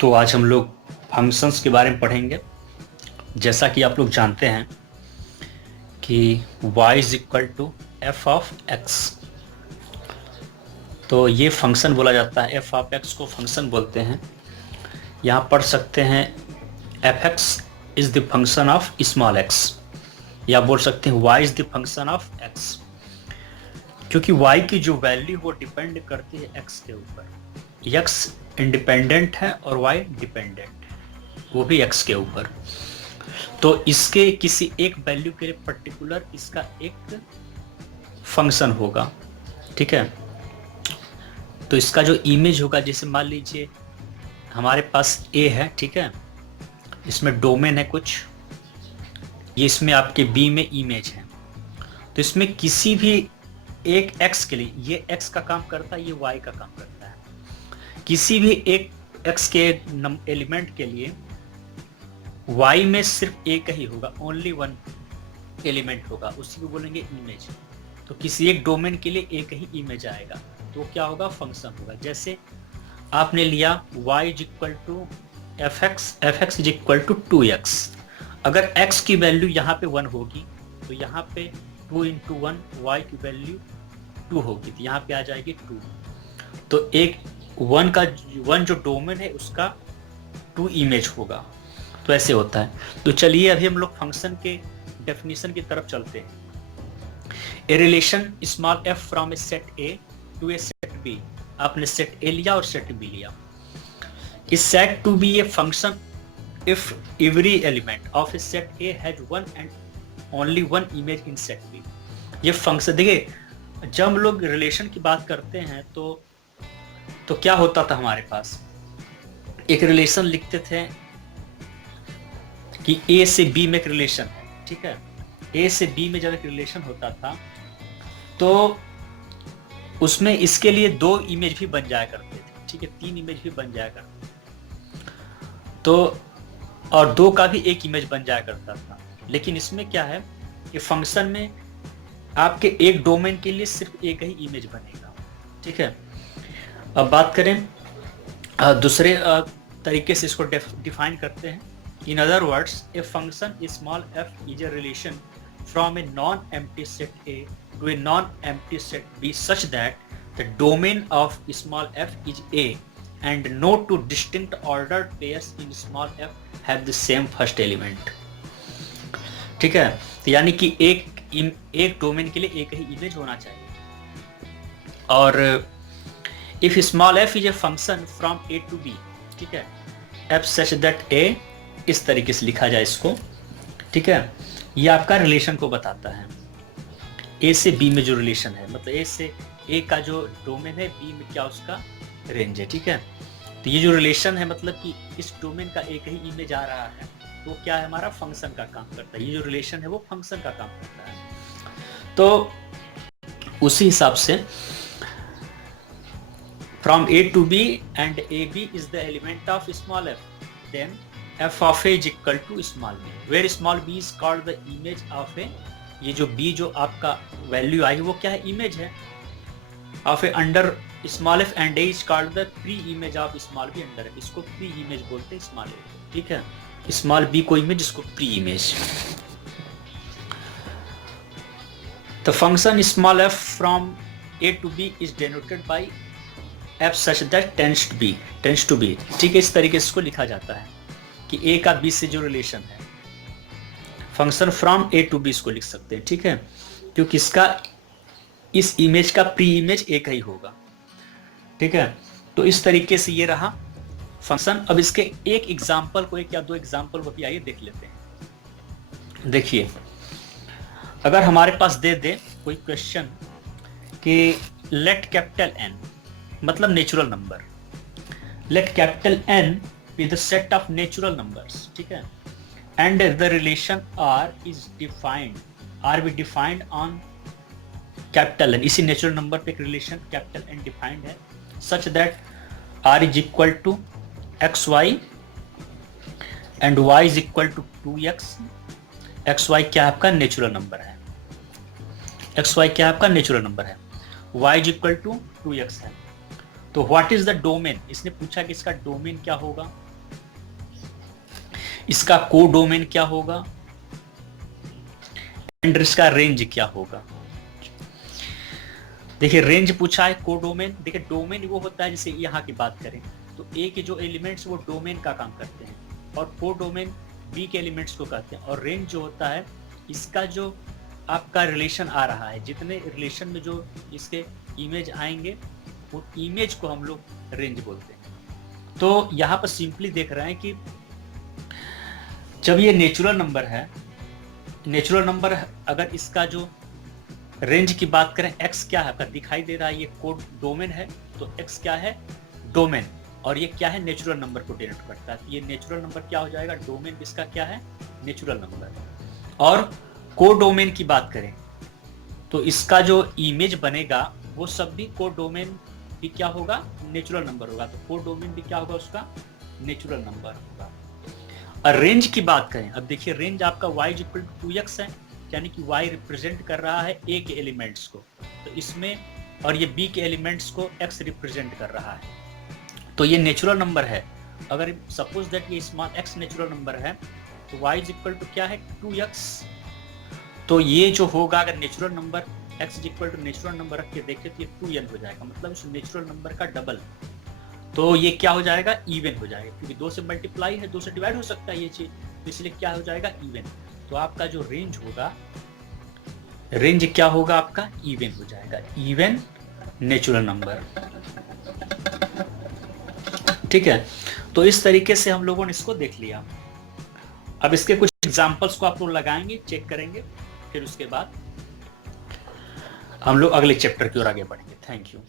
तो आज हम लोग फंक्शंस के बारे में पढ़ेंगे। जैसा कि आप लोग जानते हैं कि y is equal to F of X, तो ये फंक्शन बोला जाता है। एफ ऑफ एक्स को फंक्शन बोलते हैं। यहाँ पढ़ सकते हैं F X is the function of small X, या बोल सकते हैं y is the function of X, क्योंकि y की जो वैल्यू वो डिपेंड करती है x के ऊपर। x इंडिपेंडेंट है और y डिपेंडेंट है, वो भी x के ऊपर। तो इसके किसी एक वैल्यू के लिए पर्टिकुलर इसका एक फंक्शन होगा, ठीक है। तो इसका जो इमेज होगा, जैसे मान लीजिए हमारे पास a है, ठीक है, इसमें डोमेन है कुछ, ये इसमें आपके b में इमेज है। तो इसमें किसी भी एक x के लिए ये x का काम करता है, ये y का काम करता है। किसी भी एक x के एलिमेंट के लिए y में सिर्फ एक ही होगा, ओनली वन एलिमेंट होगा, उसी को बोलेंगे इमेज। तो किसी एक डोमेन के लिए एक ही इमेज आएगा, तो क्या होगा, फंक्शन होगा। जैसे आपने लिया y is equal to F X is equal to 2x। अगर x की वैल्यू यहाँ पे 1 होगी तो यहाँ पे 2 इंटू 1 y की वैल्यू 2 होगी, तो यहाँ पे आ जाएगी 2। तो एक 1 जो डोमेन है उसका 2 इमेज होगा। तो ऐसे होता है। तो चलिए अभी हम लोग फंक्शन के डेफिनेशन की तरफ चलते हैं। A relation small F from a set A to a set B. आपने सेट ए लिया और सेट बी लिया। इस set to B a function if every element of a set A has one and only one image in set B. ये function देखिए, जब हम लोग रिलेशन की बात करते हैं तो क्या होता था, हमारे पास एक रिलेशन लिखते थे कि ए से बी में एक रिलेशन है, ठीक है। ए से बी में जब एक रिलेशन होता था तो उसमें इसके लिए 2 इमेज भी बन जाया करते थे, ठीक है, 3 इमेज भी बन जाया करते थे। तो और 2 का भी एक इमेज बन जाया करता था। लेकिन इसमें क्या है कि फंक्शन में आपके एक डोमेन के लिए सिर्फ एक ही इमेज बनेगा, ठीक है। अब बात करें दूसरे तरीके से इसको डिफाइन करते हैं। In other words, a function small f is a relation from a non-empty set A to a non-empty set B such that the domain of small f is A and no two distinct ordered pairs in small f have the same first element. ठीक है, तो यानी कि एक domain के लिए एक ही image होना चाहिए। और if small f is a function from A to B, ठीक है, f such that A, इस तरीके से लिखा जाए इसको, ठीक है। ये आपका रिलेशन को बताता है। ए से बी में जो रिलेशन है, मतलब ए से ए का जो डोमेन है, बी में क्या उसका रेंज है, ठीक है। तो ये जो रिलेशन है, मतलब कि इस डोमेन का एक ही इमेज आ रहा है, तो क्या है, हमारा फंक्शन का काम करता है। ये जो रिलेशन है वो फंक्शन का काम करता है। तो उसी हिसाब से from A to B and A B is the element of small F, then f of a is equal to small b, where small b is called the image of a, ये जो b जो आपका value आई वो क्या है, image है, of a under small f and a is called the pre image of small b under f, इसको pre image बोलते हैं small a, ठीक है। small b को इमेज, इसको pre image। The function small f from a to b is denoted by f such that tends to b, ठीक है। इस तरीके से इसको लिखा जाता है कि a का b से जो रिलेशन है, function from a to b इसको लिख सकते हैं, ठीक है, क्योंकि इसका इस इमेज का प्री इमेज एक ही होगा, ठीक है। तो इस तरीके से ये रहा फंक्शन। अब इसके एक एग्जांपल को, एक या 2 एग्जांपल को भी आइए देख लेते हैं। देखिए, अगर हमारे पास दे दे कोई क्वेश्चन कि लेट कैपिटल n, मतलब natural number, let capital n with a set of natural numbers, ठीक है, and the relation r is defined, r be defined on capital N, इसी नेचुरल नंबर पे एक रिलेशन कैपिटल N डिफाइंड है, such that r is equal to xy and y is equal to 2x। xy क्या आपका natural number है, xy क्या आपका natural number है, y is equal to 2x है। तो व्हाट इज द डोमेन, इसने पूछा कि इसका डोमेन क्या होगा, इसका कोडोमेन क्या होगा एंड इसका रेंज क्या होगा। देखिए रेंज पूछा है, कोडोमेन। देखिए डोमेन वो होता है, जैसे यहाँ की बात करें तो ए के जो एलिमेंट्स वो डोमेन का काम करते हैं और कोडोमेन बी के एलिमेंट्स को कहते हैं। और रेंज जो होता है इसका जो आपका रिलेशन आ रहा है, जितने रिलेशन में जो इसके इमेज आएंगे वो इमेज को हम लोग रेंज बोलते हैं। तो यहाँ पर सिंपली देख रहे हैं कि जब ये नेचुरल नंबर है, नेचुरल नंबर अगर इसका जो रेंज की बात करें, x क्या है अगर दिखाई दे रहा है, ये कोड डोमेन है तो x क्या है डोमेन, और ये क्या है नेचुरल नंबर को डिनोट करता है। ये नेचुरल नंबर क्या हो जाएगा, डोमेन इसका क्या है नेचुरल नंबर। और कोडोमेन की बात करें तो इसका जो इमेज बनेगा वो सब भी कोडोमेन भी क्या होगा नेचुरल नंबर होगा। तो कोडोमेन भी क्या होगा उसका नेचुरल नंबर होगा। और रेंज की बात करें, अब देखिए रेंज आपका y इक्वल टू 2x है, यानी कि y रिप्रेजेंट कर रहा है a के एलिमेंट्स को, तो इसमें और ये b के एलिमेंट्स को x रिप्रेजेंट कर रहा है। तो ये नेचुरल नंबर है। अगर सपोज दैट ये स्मॉल x नेचुरल नंबर है तो y इक्वल टू क्या है 2x। तो ये जो होगा अगर natural number x equal to natural number रख के देखें तो ये 2n हो जाएगा, मतलब इस नेचुरल नंबर का डबल। तो ये क्या हो जाएगा इवन हो जाएगा, क्योंकि 2 से मल्टीप्लाई है, 2 से डिवाइड हो सकता है ये चीज, तो इसलिए क्या हो जाएगा इवन। तो आपका जो रेंज होगा, रेंज क्या होगा आपका इवन हो जाएगा, इवन नेचुरल नंबर। ठीक है, तो इस तरीके से हम लोगों ने इसको देख लिया। अब इसके कुछ एग्जांपल्स को आप लोग लगाएंगे, चेक करेंगे, फिर उसके बाद हम लोग अगले चैप्टर की ओर आगे बढ़ेंगे। Thank you.